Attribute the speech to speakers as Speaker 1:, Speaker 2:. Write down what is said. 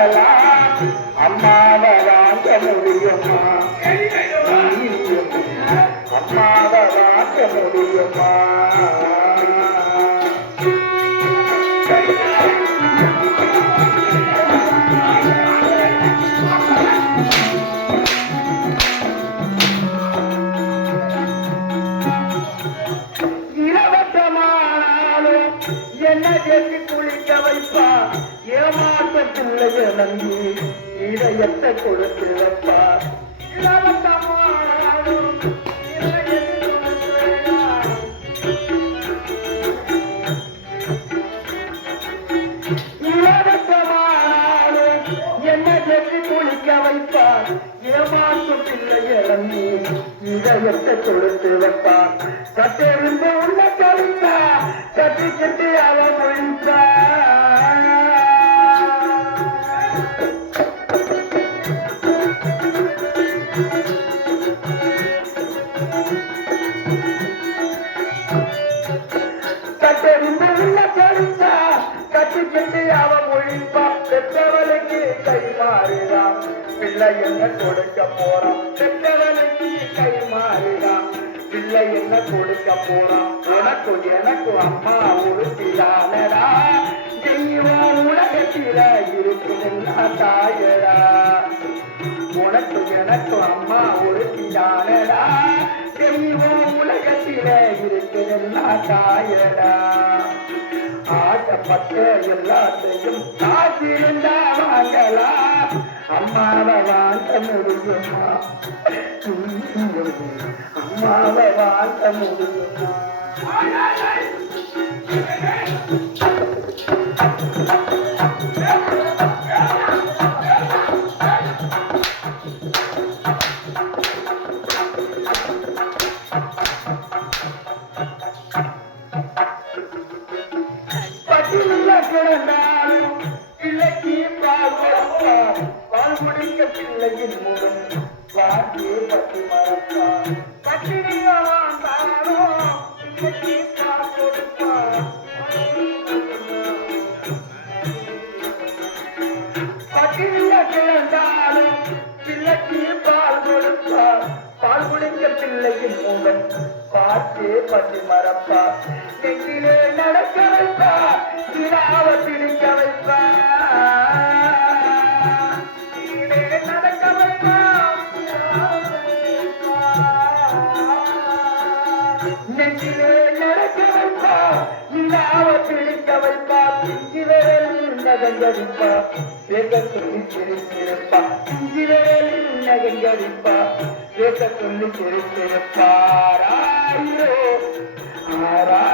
Speaker 1: வாங்கலாம் அம்மாவை வாங்க முடியுமா? அம்மாவை வாங்க முடியுமா என்ன சேர்த்து குளிக்க வைப்பா ஏமாற்ற பிள்ளைய நம்பி இதயத்தை கொடுத்து வைப்பா இலவசமானாலும் என்ன இதயத்தை கொடுத்து வைப்பார். கட்டெழுந்து உள்ள கவிதா கட்டி கட்டி அவ கட்டெறிந்து உள்ள கவித்தா கட்டி கட்டி அவ பெற்றவளுக்கு கை மாறிடான் பிள்ளை என்ன கொடுக்க போறான் பெற்றவளுக்கு கை மாறிடான் பிள்ளை என்ன கொடுக்க போறான் உனக்கு எனக்கு அம்மா உறுதியானடா தெய்வம் உலகத்தில இருக்குதுன்னா தாயடா உனக்கு எனக்கு அம்மா தெய்வம் உலகத்தில இருக்குதுன்னா தாயடா ஆசைப்பட்ட எல்லாத்தையும் காத்திருந்தா வாங்கலாம் அம்மாவை வாங்க முடியுமா? அம்மாவை வாங்க முடியுமா? பட்டியல கிடந்தாலும் பிள்ளைக்கு பால் கொடுப்பார் பால் குடிக்க பிள்ளையின் முகம் வாக்கே பட்டி மறப்பார். பட்டினியா வாழ்ந்தாலும் பிள்ளைக்கு கிடந்தாலும் பிள்ளைக்கு பால் பால் குடிக்க பிள்ளையின் முகம் பார்த்து பட்டி மறப்பார் நெஞ்சிலே நடக்க வைப்பா. விழாவ பிடிக்க வைப்பா. நெஞ்சிலே நடக்க வைப்பார் விழாவ பிடிப்பார். நெஞ்சிலே நடக்க பிடிக்க வைப்பார் பிஞ்சிலேல் நகங்கடிப்பார் வேக சொல்லி சொல்லி Nara.